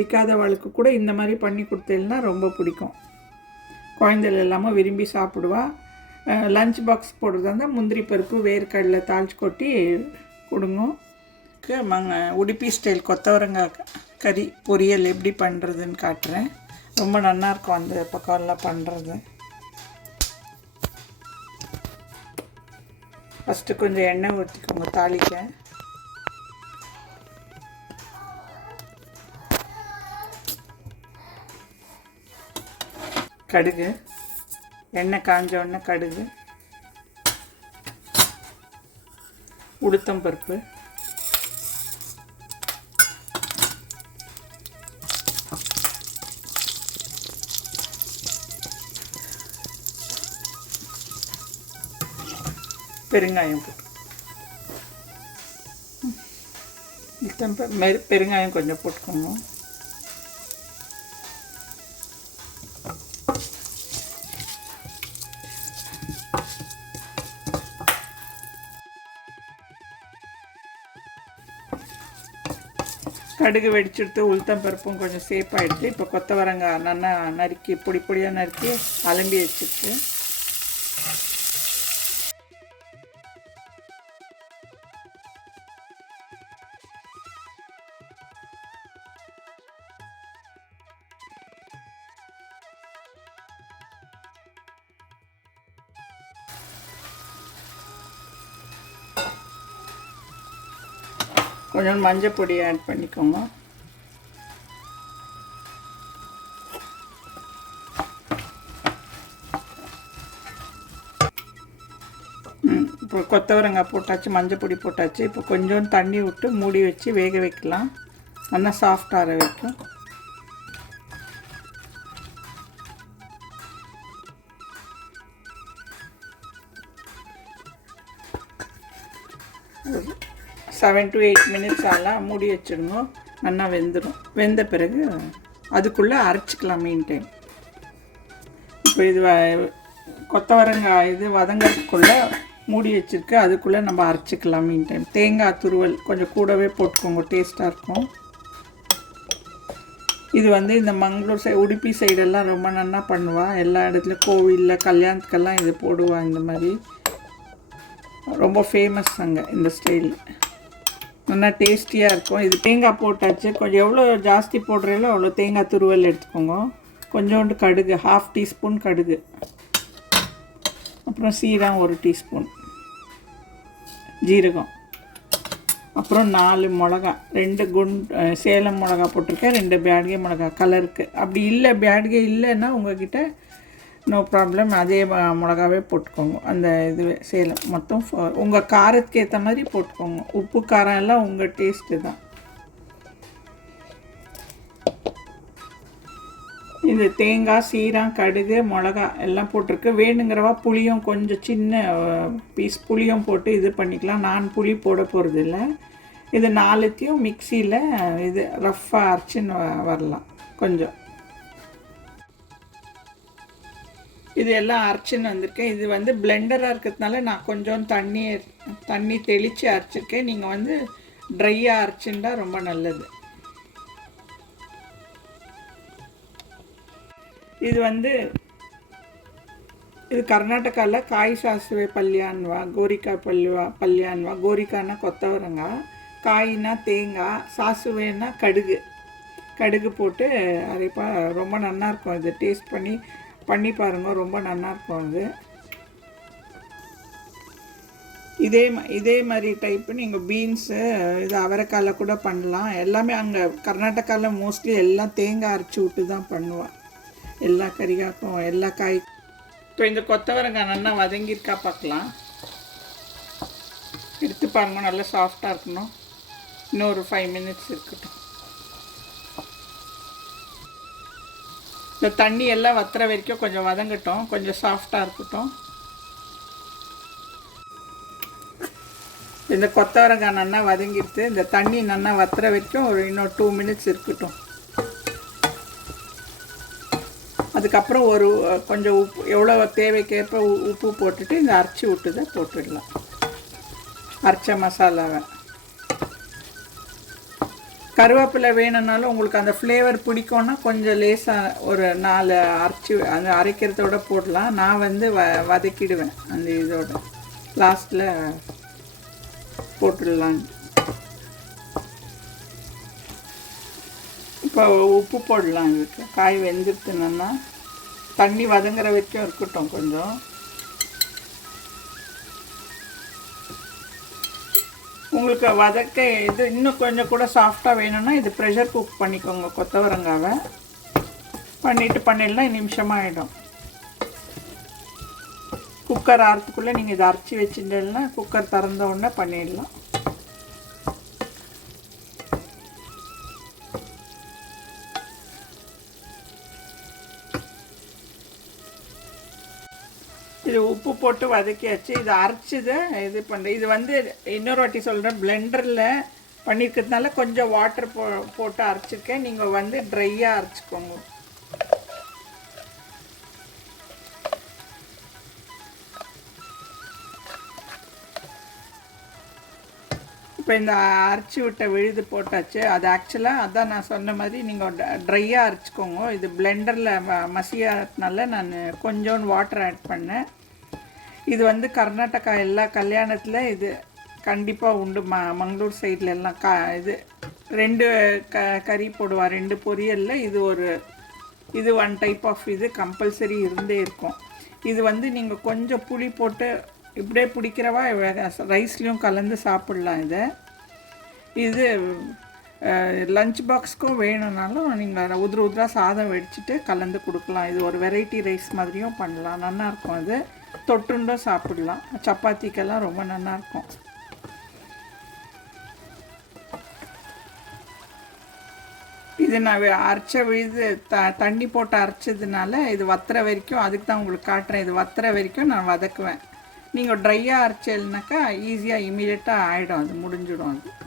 பிடிக்காதவளுக்கு கூட இந்த மாதிரி பண்ணி கொடுத்தேன்னா ரொம்ப பிடிக்கும். குழந்தைகள் எல்லாமே விரும்பி சாப்பிடுவா. லஞ்ச் பாக்ஸ் போடுறதா இருந்தால் முந்திரி பருப்பு வேர்க்கடலை தாளிச்சு கொட்டி கொடுங்க. உடுப்பி ஸ்டைல் கொத்தவரங்காய் கறி பொரியல் எப்படி பண்ணுறதுன்னு காட்டுறேன். ரொம்ப நல்லாயிருக்கும் அந்த பக்கம்லாம் பண்ணுறது. ஃபஸ்ட்டு கொஞ்சம் எண்ணெய் ஊற்றிக்கோங்க தாளிக்க. கடுகு, எண்ணெய் காஞ்ச உடனே கடுகு, உளுத்தம் பருப்பு, பெருங்காயம் போட்டு பெருங்காயம் கொஞ்சம் போட்டுக்கோங்க. கடுகு வெடிச்செடுத்து உளுத்தம் பருப்பும் கொஞ்சம் சேப்பாகிடுது. இப்போ கொத்தவரங்காய் நல்லா நறுக்கி பொடி பொடியாக நறுக்கி அலம்பி வச்சுருக்கு. கொஞ்சம் மஞ்சள் பொடி ஆட் பண்ணிக்கோங்க. இப்போ கொத்தவரங்காய் போட்டாச்சு, மஞ்சள் பொடி போட்டாச்சு. இப்போ கொஞ்சம் தண்ணி விட்டு மூடி வச்சு வேக வைக்கலாம். நல்லா சாஃப்டாக ஆற வைக்கும். ஒரு 7 to 8 minutes ஆகலாம் மூடி வச்சிடணும். நல்லா வெந்துடும். வெந்த பிறகு அதுக்குள்ளே அரைச்சிக்கலாம் மீன் டைம். இப்போ இது கொத்தவரங்காய் இது வதங்கிறதுக்குள்ளே மூடி வச்சுருக்கு. அதுக்குள்ளே நம்ம அரைச்சிக்கலாம் மீன் டைம். தேங்காய் துருவல் கொஞ்சம் கூடவே போட்டுக்கோங்க, டேஸ்ட்டாக இருக்கும். இது இந்த மங்களூர் உடுப்பி சைடெல்லாம் ரொம்ப நல்லா பண்ணுவாள். எல்லா இடத்துலையும் கோவிலில் கல்யாணத்துக்கெல்லாம் இது போடுவாள். இந்த மாதிரி ரொம்ப ஃபேமஸ் அங்கே இந்த ஸ்டைல். நல்லா டேஸ்டியாக இருக்கும். இது தேங்காய் போட்டாச்சு. கொஞ்சம் எவ்வளோ ஜாஸ்தி போடுறீங்களோ அவ்வளோ தேங்காய் துருவல் எடுத்துக்கோங்க. கொஞ்சோண்டு கடுகு, 1/2 teaspoon கடுகு, அப்புறம் சீரகம் 1 teaspoon, ஜீரகம், அப்புறம் 4 மிளகா, 2 சேலம் மிளகா போட்டிருக்கேன், 2 பேட்கே மிளகா கலருக்கு. அப்படி இல்லை பேட்கே இல்லைன்னா உங்கள்கிட்ட நோ ப்ராப்ளம், அதே மிளகாவே போட்டுக்கோங்க. அந்த இதுவே சேலம் மொத்தம் உங்கள் காரத்துக்கு ஏற்ற மாதிரி போட்டுக்கோங்க. உப்பு காரம் எல்லாம் உங்கள் டேஸ்ட்டு தான். இது தேங்காய், சீரகம், கடுகு, மிளகா எல்லாம் போட்டிருக்கு. வேணுங்கிறவா புளியும் கொஞ்சம் சின்ன பீஸ் புளியும் போட்டு இது பண்ணிக்கலாம். நான் புளி போட போகிறது இல்லை. இது 4த்தையும் மிக்சியில் இது ரஃப்பாக அரைச்சின்னு வரலாம். கொஞ்சம் இது எல்லாம் அரைச்சின்னு வந்திருக்கேன். இது பிளெண்டராக இருக்கிறதுனால நான் கொஞ்சம் தண்ணி தெளித்து அரைச்சிருக்கேன். நீங்கள் ட்ரையாக அரைச்சின்னா ரொம்ப நல்லது. இது கர்நாடகாவில் காய் சாசுவை பல்யான்வா, கோரிக்காய் பல்யான்வா. கோரிக்காய்னா கொத்தவரங்காய், காய்னா தேங்காய், சாசுவைன்னா கடுகு போட்டு அரைப்பா. ரொம்ப நல்லாயிருக்கும். இது டேஸ்ட் பண்ணி பாருங்கள், ரொம்ப நல்லாயிருக்கும். இதே மாதிரி டைப்பு நீங்கள் பீன்ஸு இது அவரைக்காயில் கூட பண்ணலாம். எல்லாமே அங்கே கர்நாடகாவில் மோஸ்ட்லி எல்லாம் தேங்காய் அரைச்சி விட்டு தான் பண்ணுவாள். எல்லா கறிகாக்கும் எல்லா காய். இப்போ இந்த கொத்தவரங்காய் நல்லா வதங்கியிருக்கா பார்க்கலாம். எடுத்து பாருங்கள், நல்லா சாஃப்டாக இருக்கணும். இன்னும் ஒரு 5 minutes இருக்கட்டும். இந்த தண்ணி எல்லாம் வத்துற வரைக்கும் கொஞ்சம் வதங்கட்டும், கொஞ்சம் சாஃப்டாக இருக்கட்டும். இந்த கொத்தவரங்காய் நல்லா வதங்கிடுது. இந்த தண்ணி நல்லா வத்துற வரைக்கும் இன்னும் 2 minutes இருக்கட்டும். அதுக்கப்புறம் கொஞ்சம் உப்பு எவ்வளோ தேவைக்கேற்ப உப்பு போட்டுட்டு இந்த அரைச்சி விட்டுதை போட்டுடலாம். அரைச்ச மசாலாவை கருவேப்பிலை வேணும்னாலும் உங்களுக்கு அந்த ஃப்ளேவர் பிடிக்கும்னா கொஞ்சம் லேசாக ஒரு 4 அரைச்சி அந்த அரைக்கிறதோட போடலாம். நான் வந்து வதக்கிடுவேன் அந்த இதோட லாஸ்ட்டில் போட்டுடலான்னு. இப்போ உப்பு போடலாம். இதுக்கு காய் வெந்துடுத்துனா தண்ணி வதங்குற வரைக்கும் இருக்கட்டும். கொஞ்சம் உங்களுக்கு வதக்க இது இன்னும் கொஞ்சம் கூட சாஃப்டாக வேணும்னா இது ப்ரெஷர் குக் பண்ணிக்கோங்க. கொத்தவரங்காவை பண்ணிடலாம், நிமிஷமாக ஆகிடும். குக்கர் ஆறத்துக்குள்ளே நீங்கள் இதை அரைச்சி வச்சுட்டேன்னா குக்கர் திறந்த உடனே பண்ணிடலாம். இது உப்பு போட்டு வதக்கியாச்சு. இது அரைச்சிது இது பண்ணுறேன். இது வந்து இன்னொரு வாட்டி சொல்கிறேன், பிளெண்டரில் பண்ணியிருக்கிறதுனால கொஞ்சம் வாட்டர் போட்டு அரைச்சிருக்கேன். நீங்கள் வந்து ட்ரையாக அரைச்சிக்கோங்க. இப்போ இந்த அரைச்சி விட்ட விழுது போட்டாச்சு. அது ஆக்சுவலாக அதான் நான் சொன்ன மாதிரி நீங்கள் ட்ரையாக அரைச்சிக்கோங்க. இது பிளெண்டரில் மசியாதனால நான் கொஞ்சோண்டு வாட்டர் ஆட் பண்ணேன். இது வந்து கர்நாடகா எல்லா கல்யாணத்தில் இது கண்டிப்பாக உண்டு. மங்களூர் சைடில் எல்லாம் இது 2 கறி போடுவா, 2 பொரியலில் இது ஒன் டைப் ஆஃப் இது கம்பல்சரி இருந்தே இருக்கும். இது வந்து நீங்கள் கொஞ்சம் புளி போட்டு இப்படியே பிடிக்கிறவா ரைஸ்லேயும் கலந்து சாப்பிட்லாம். இது லஞ்ச் பாக்ஸ்க்கும் வேணும்னாலும் நீங்கள் உதிரா சாதம் வெடிச்சிட்டு கலந்து கொடுக்கலாம். இது ஒரு வெரைட்டி ரைஸ் மாதிரியும் பண்ணலாம், நல்லாயிருக்கும். அது தொட்டுண்டும் சாப்பிடலாம், சப்பாத்திக்கெல்லாம் ரொம்ப நல்லாயிருக்கும். இது நான் அரைச்ச விழுது தண்ணி போட்டு அரைச்சதுனால இது வத்துற வரைக்கும், அதுக்கு தான் உங்களுக்கு காட்டுறேன். இது வத்துற வரைக்கும் நான் வதக்குவேன். நீங்கள் ட்ரையாக அரைச்சல்னாக்கா ஈஸியாக இமீடியட்டாக ஆகிடும், அது முடிஞ்சிடும். அது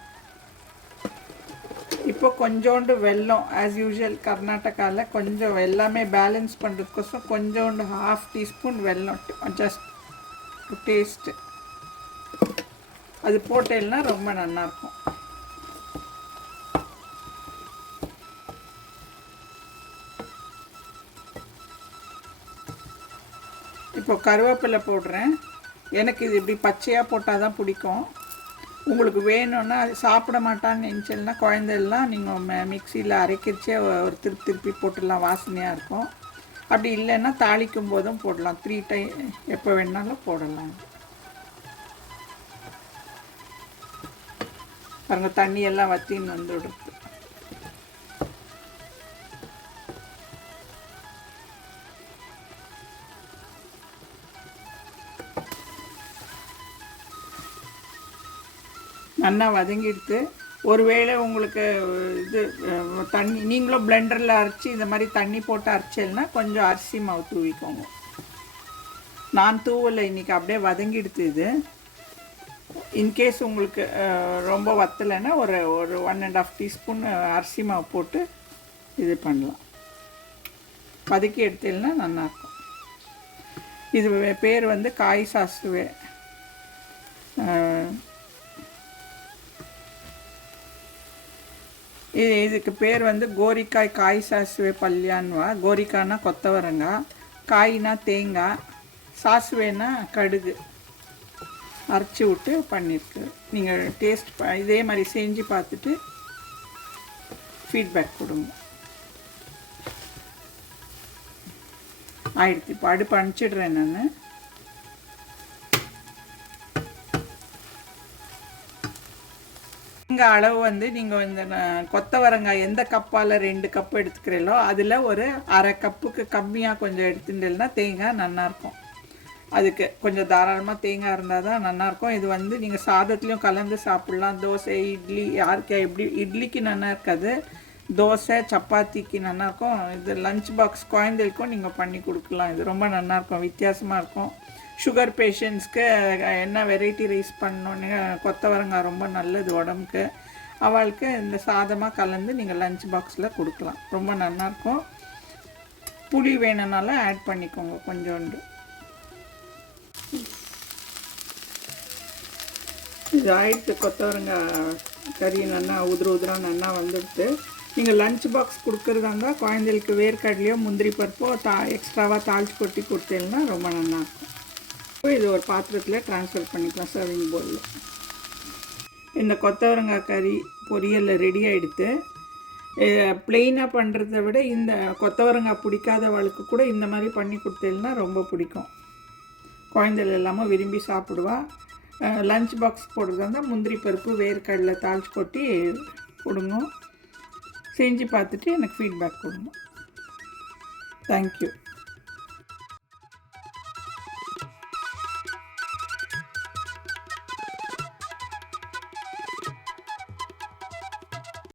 இப்போ கொஞ்சோண்டு வெல்லம், ஆஸ் யூஷுவல் கர்நாடகாவில் கொஞ்சம் எல்லாமே பேலன்ஸ் பண்ணுறதுக்கோசம் கொஞ்சோண்டு 1/2 டீஸ்பூன் வெல்லம், ஜஸ்ட் டேஸ்ட்டு. அது போட்டேன்னா ரொம்ப நல்லாயிருக்கும். இப்போ கருவேப்பிலை போடுறேன். எனக்கு இது இப்படி பச்சையாக போட்டால் தான் பிடிக்கும். உங்களுக்கு வேணும்னா அது சாப்பிட மாட்டான்னு நினச்சல்னா குழந்தைலாம் நீங்கள் மிக்சியில் அரைக்கிச்சே ஒரு திருப்பி போட்டுடலாம், வாசனையாக இருக்கும். அப்படி இல்லைன்னா தாளிக்கும் போதும் போடலாம், 3 டைம் எப்போ வேணாலும் போடலாம். பாருங்க தண்ணியெல்லாம் வற்றின்னு வந்துவிடும். நல்லா வதங்கிடுத்து. ஒருவேளை உங்களுக்கு இது தண்ணி நீங்களும் பிளெண்டரில் அரைச்சி இந்த மாதிரி தண்ணி போட்டு அரைச்சல்னா கொஞ்சம் அரிசி மாவு தூவிக்கோங்க. நான் தூவலை, இன்றைக்கி அப்படியே வதங்கிடுத்து. இது இன்கேஸ் உங்களுக்கு ரொம்ப வத்தலைன்னா ஒரு 1.5 டீஸ்பூன் அரிசி மாவு போட்டு இது பண்ணலாம், வதக்கி எடுத்தேன்னா நல்லாயிருக்கும். இது பேர் வந்து காய் சாசுவே. இதுக்கு பேர் வந்து கோரிக்காய் காய் சாசுவே பல்யான்வா. கோரிக்காய்னா கொத்தவரங்காய், காய்னா தேங்காய், சாசுவேனா கடுகு அரைச்சி விட்டு பண்ணியிருக்கு. நீங்கள் டேஸ்ட் இதே மாதிரி செஞ்சு பார்த்துட்டு ஃபீட்பேக் கொடுங்க. ஆயிடுச்சு. இப்போ அடுப்பு அனுப்பிச்சிடுறேன் நான். தேங்காய் அளவு வந்து நீங்கள் இந்த கொத்தவரங்காய் எந்த கப்பால் 2 கப்பு எடுத்துக்கிறீங்களோ அதில் ஒரு 1/2 கப்புக்கு கம்மியாக கொஞ்சம் எடுத்துட்டேன்னா தேங்காய் நல்லாயிருக்கும். அதுக்கு கொஞ்சம் தாராளமாக தேங்காய் இருந்தால் தான் நல்லாயிருக்கும். இது வந்து நீங்கள் சாதத்துலேயும் கலந்து சாப்பிட்லாம். தோசை, இட்லி, யாருக்கு எப்படி இட்லிக்கு நல்லா இருக்காது, தோசை சப்பாத்திக்கு நல்லாயிருக்கும். இது லஞ்ச் பாக்ஸ் குழந்தைகளுக்கும் நீங்கள் பண்ணி கொடுக்கலாம். இது ரொம்ப நல்லாயிருக்கும், வித்தியாசமாக இருக்கும். சுகர் பேஷண்ட்ஸ்க்கு என்ன வெரைட்டி ரைஸ் பண்ணோன்னு கொத்தவரங்காய் ரொம்ப நல்லது உடம்புக்கு. அவளுக்கு இந்த சாதமாக கலந்து நீங்கள் லஞ்ச் பாக்ஸில் கொடுக்கலாம், ரொம்ப நல்லாயிருக்கும். புளி வேணுனாலும் ஆட் பண்ணிக்கோங்க கொஞ்சோண்டு. இது ஆயிடுத்து கொத்தவரங்காய் கறி நல்லா உதிர நல்லா வந்துடுது. நீங்கள் லஞ்ச் பாக்ஸ் கொடுக்குறதா இருந்தால் குழந்தைகளுக்கு வேர்க்கடலையோ முந்திரி பருப்போ எக்ஸ்ட்ராவாக தாளித்து கொட்டி கொடுத்தேன்னா ரொம்ப நல்லாயிருக்கும். இப்போ இது ஒரு பாத்திரத்தில் ட்ரான்ஸ்ஃபர் பண்ணிக்கலாம் சர்விங் பவுலில். இந்த கொத்தவரங்காய் கறி பொரியல் ரெடி ஆகிடுது. ப்ளெயினாக பண்ணுறத விட இந்த கொத்தவரங்காய் பிடிக்காதவளுக்கு கூட இந்த மாதிரி பண்ணி கொடுத்தேன்னா ரொம்ப பிடிக்கும். குழந்தைகள் எல்லாமே விரும்பி சாப்பிடுவா. லஞ்ச் பாக்ஸ் போடுறதா இருந்தால் முந்திரி பருப்பு வேர்க்கடலை தாளித்து கொட்டி கொடுங்க. செஞ்சு பார்த்துட்டு எனக்கு ஃபீட்பேக் கொடுங்க. தேங்க்யூ.